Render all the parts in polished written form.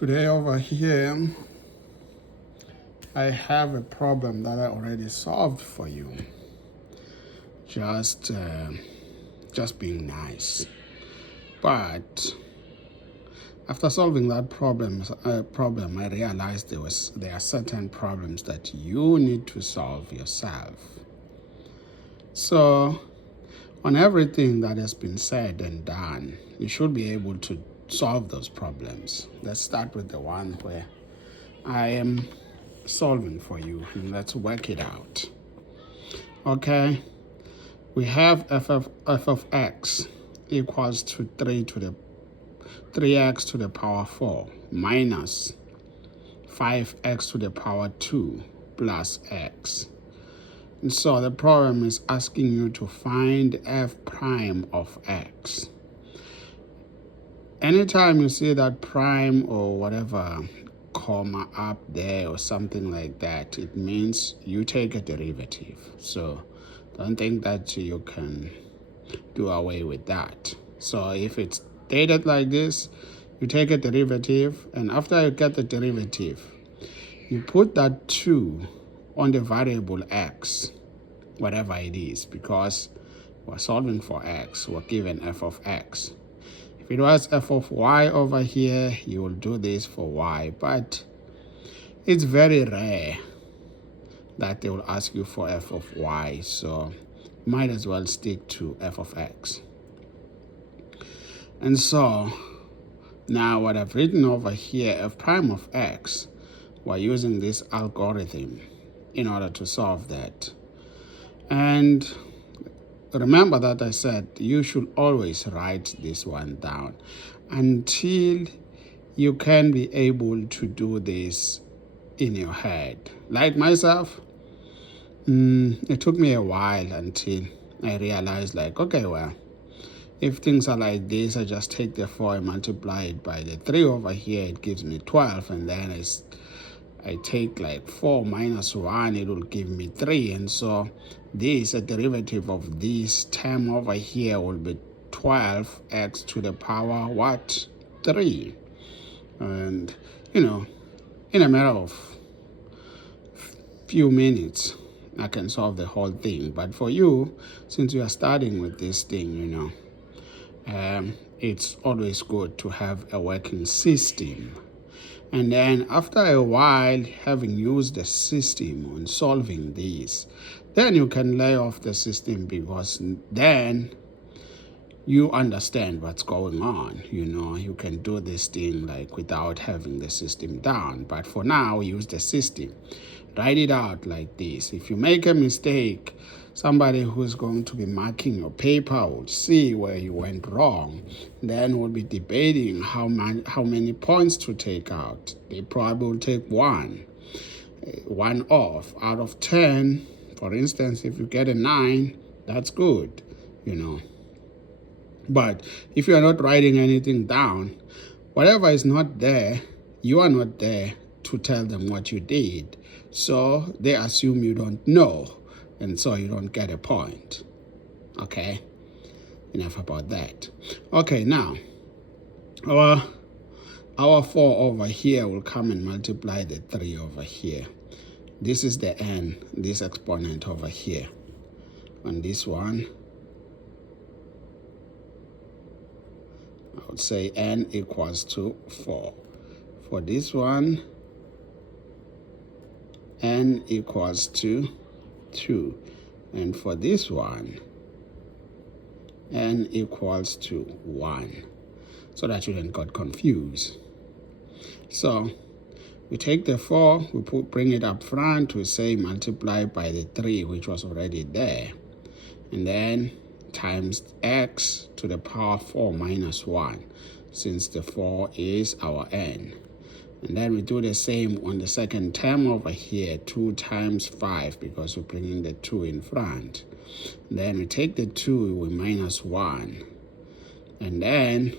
Today over here, I have a problem that I already solved for you. Just being nice. But after solving that problem, I realized there are certain problems that you need to solve yourself. So, on everything that has been said and done, you should be able to solve those problems. Let's start with the one where I am solving for you, and let's work it out. Okay, we have f of x equals to 3x to the power 4 minus 5x to the power 2 plus x. And so the problem is asking you to find f prime of x. Anytime you see that prime or whatever comma up there or something like that, it means you take a derivative. So don't think that you can do away with that. So if it's stated like this, you take a derivative, and after you get the derivative, you put that 2 on the variable x, whatever it is, because we're solving for x, we're given f of x. If it was f of y over here, you will do this for y, but it's very rare that they will ask you for f of y, so you might as well stick to f of x. And so now what I've written over here, f prime of x, we're using this algorithm in order to solve that. And remember that I said you should always write this one down until you can be able to do this in your head. Like myself, it took me a while until I realized, like, okay, well, if things are like this, I just take the 4 and multiply it by the 3 over here, it gives me 12, and then I take like 4 minus 1, it will give me 3. And so this, a derivative of this term over here, will be 12x to the power, what? 3. And, in a matter of few minutes, I can solve the whole thing. But for you, since you are starting with this thing, it's always good to have a working system. And then after a while, having used the system on solving these, then you can lay off the system, because then you understand what's going on. You can do this thing like without having the system down. But for now, use the system. Write it out like this. If you make a mistake, somebody who's going to be marking your paper will see where you went wrong. Then we'll be debating how many points to take out. They probably will take one off out of 10. For instance, if you get a 9, that's good, But if you are not writing anything down, whatever is not there, you are not there to tell them what you did. So they assume you don't know, and so you don't get a point. Okay? Enough about that. Okay, now, our 4 over here will come and multiply the 3 over here. This is the n, this exponent over here. On this one, I would say n equals to 4. For this one, n equals to 2. And for this one, n equals to 1. So that you don't get confused. So we take the 4, we bring it up front, we say multiply by the 3, which was already there. And then times x to the power 4 minus 1, since the 4 is our n. And then we do the same on the second term over here, 2 times 5, because we're bringing the 2 in front. And then we take the 2, we minus 1. And then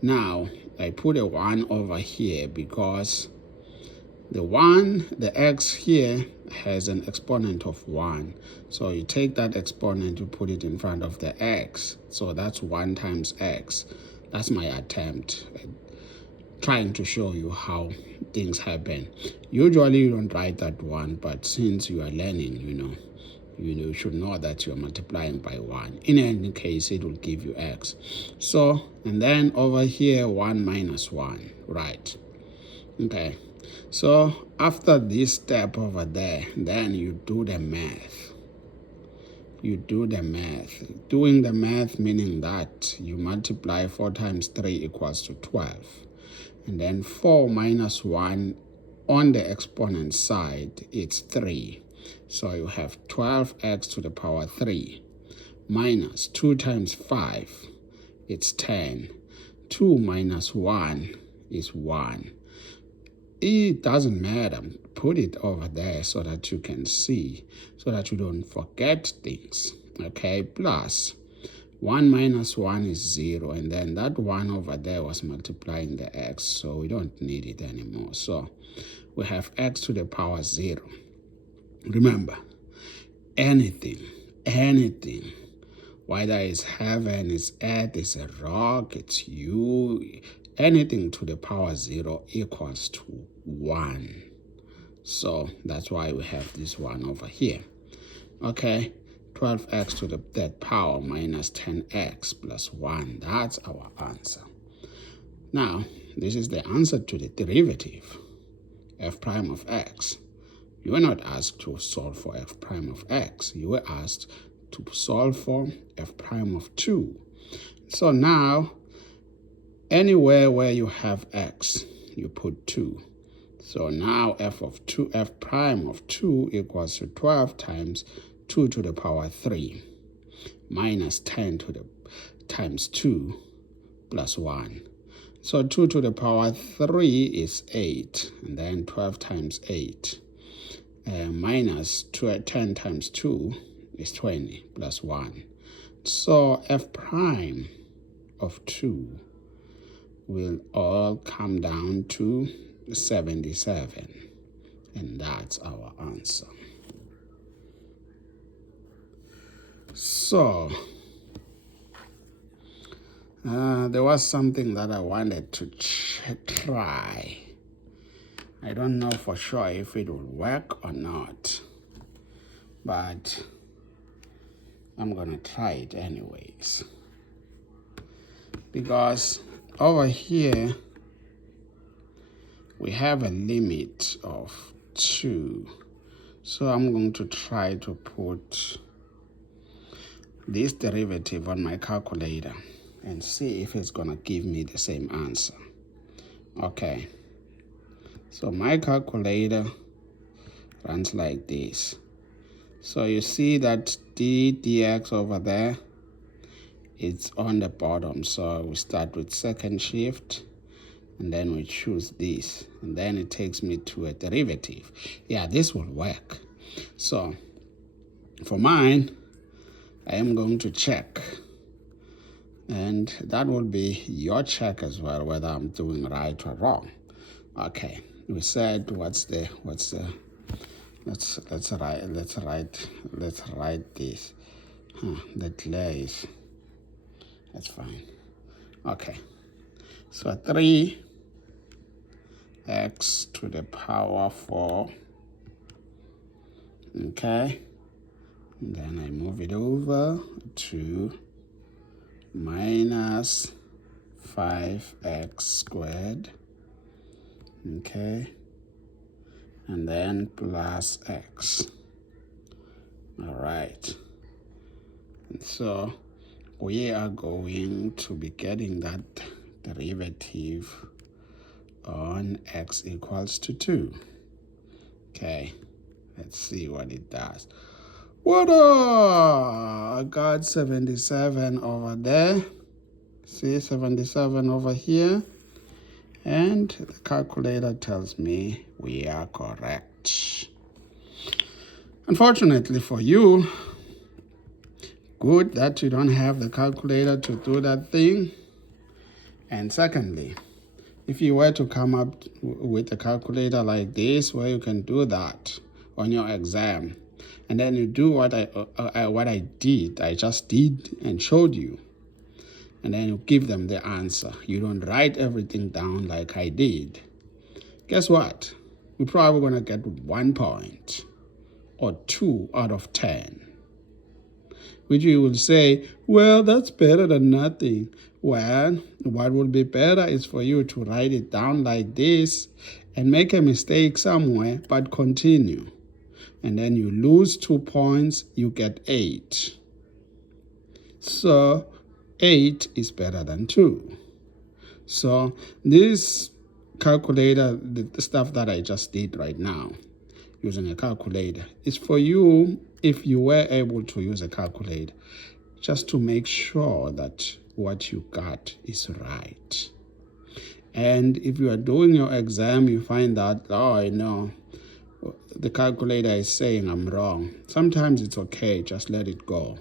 now I put a 1 over here, because the x here has an exponent of 1. So you take that exponent, you put it in front of the x. So that's 1 times x. That's my attempt. trying to show you how things happen. Usually you don't write that one, but since you are learning, you should know that you're multiplying by 1. In any case, it will give you x. So, and then over here, 1 minus 1, right? Okay, so after this step over there, then you do the math. Doing the math meaning that you multiply 4 times 3 equals to 12. And then 4 minus 1 on the exponent side, it's 3. So you have 12x to the power 3 minus 2 times 5, it's 10. 2 minus 1 is 1. It doesn't matter. Put it over there so that you can see, so that you don't forget things. Okay, plus 1 minus 1 is 0, and then that 1 over there was multiplying the x, so we don't need it anymore. So we have x to the power 0. Remember, anything, whether it's heaven, it's earth, it's a rock, it's you, anything to the power 0 equals to 1. So that's why we have this one over here. Okay, 12x to the third power minus 10x plus 1. That's our answer. Now, this is the answer to the derivative, f prime of x. You were not asked to solve for f prime of x. You were asked to solve for f prime of 2. So now, anywhere where you have x, you put 2. So now f prime of 2 equals to 12 times 2 to the power 3 minus 10 to the times 2 plus 1. So 2 to the power 3 is 8, and then 12 times 8 minus 10 times 2 is 20 plus 1. So f prime of 2 will all come down to 77, and that's our answer. So there was something that I wanted to try. I don't know for sure if it will work or not, but I'm gonna try it anyways, because over here we have a limit of 2. So I'm going to try to put this derivative on my calculator and see if it's going to give me the same answer. Okay, so my calculator runs like this. So you see that dx over there, it's on the bottom. So we start with second shift, and then we choose this, and then it takes me to a derivative. Yeah, this will work. So for mine, I am going to check, and that will be your check as well, whether I'm doing right or wrong. Okay, we said let's write this. The delay is, that's fine. Okay, so 3x to the power 4. Okay, and then I move it over to minus 5x squared. Okay, and then plus x. All right, and so we are going to be getting that derivative on x equals to 2. Okay, let's see what it does. I got 77 over there. See, 77 over here. And the calculator tells me we are correct. Unfortunately for you, good that you don't have the calculator to do that thing. And secondly, if you were to come up with a calculator like this, where you can do that on your exam, and then you do what I just did and showed you, and then you give them the answer. You don't write everything down like I did. Guess what? We're probably going to get 1 point or 2 out of 10. Which you will say, well, that's better than nothing. Well, what would be better is for you to write it down like this and make a mistake somewhere, but continue. And then you lose 2 points, you get 8. So 8 is better than 2. So this calculator, the stuff that I just did right now, using a calculator, is for you if you were able to use a calculator, just to make sure that what you got is right. And if you are doing your exam, you find that, oh, I know, the calculator is saying I'm wrong. Sometimes it's okay, just let it go.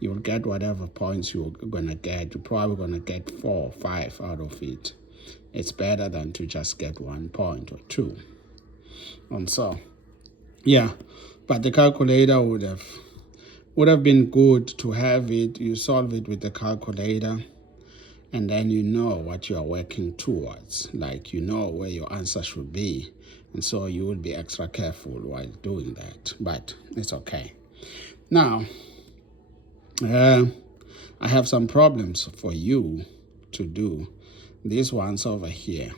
You'll get whatever points you're going to get. You're probably going to get 4 or 5 out of it. It's better than to just get 1 point or 2. And so, yeah, but the calculator would have been good to have it. You solve it with the calculator, and then you know what you are working towards. Like, you know where your answer should be. And so you will be extra careful while doing that. But it's okay. Now, I have some problems for you to do. These ones over here.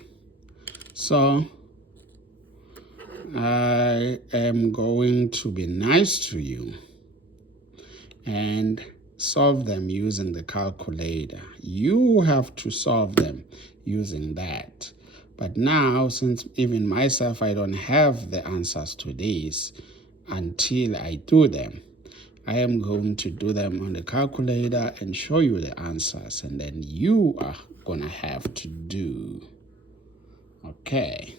So I am going to be nice to you and solve them using the calculator. You have to solve them using that. But now, since even myself, I don't have the answers to these until I do them, I am going to do them on the calculator and show you the answers, and then you are going to have to do. Okay,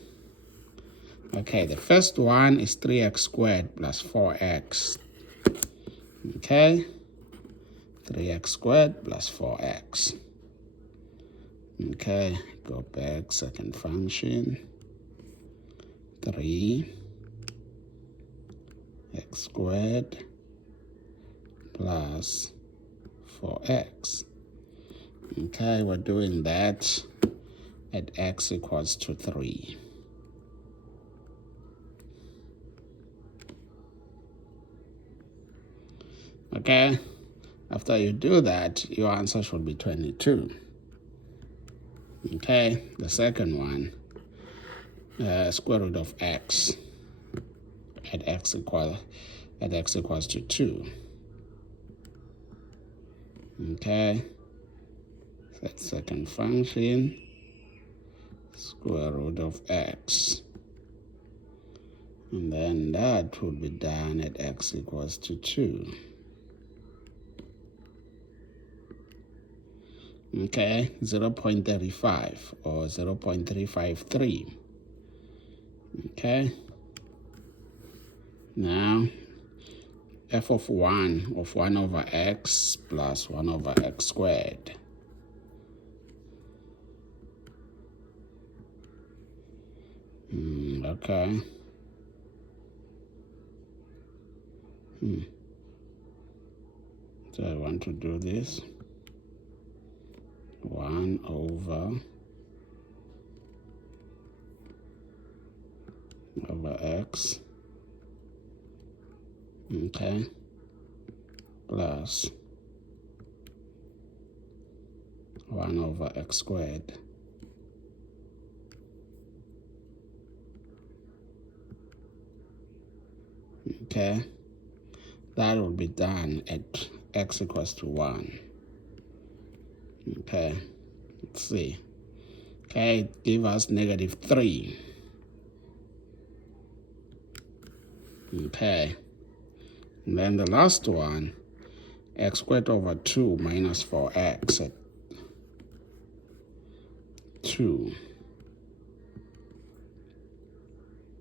the first one is 3x squared plus 4x. Okay, 3x squared plus 4x. Okay, go back, second function. 3x squared plus 4x. Okay, we're doing that at x equals to 3. Okay, after you do that, your answer should be 22. Okay, the second one, square root of x at x equals to 2. Okay, that second function, square root of x. And then that will be done at x equals to 2. Okay, 0.35 or 0.353. Okay, now f of 1 over x plus 1 over x squared. Okay. So I want to do this. 1 over x, okay, plus 1 over x squared. Okay, that will be done at x equals to 1. Okay, let's see. Okay, give us -3. Okay, and then the last one, x squared over 2 minus 4x at 2.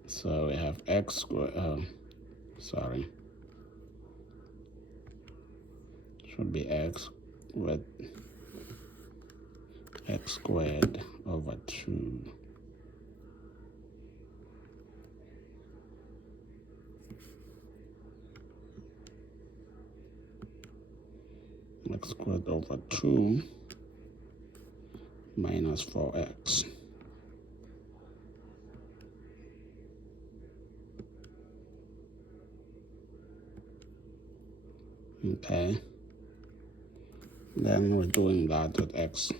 So we have x squared, should be x with x squared over 2. X squared over 2 minus 4x. Okay. Then we're doing that with x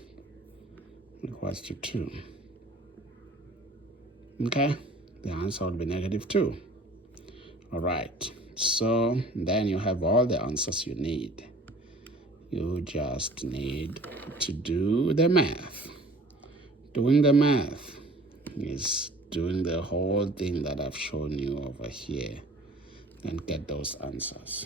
equals to 2. Okay, the answer would be negative 2. All right, so then you have all the answers you need. You just need to do the math. Doing the math is doing the whole thing that I've shown you over here and get those answers.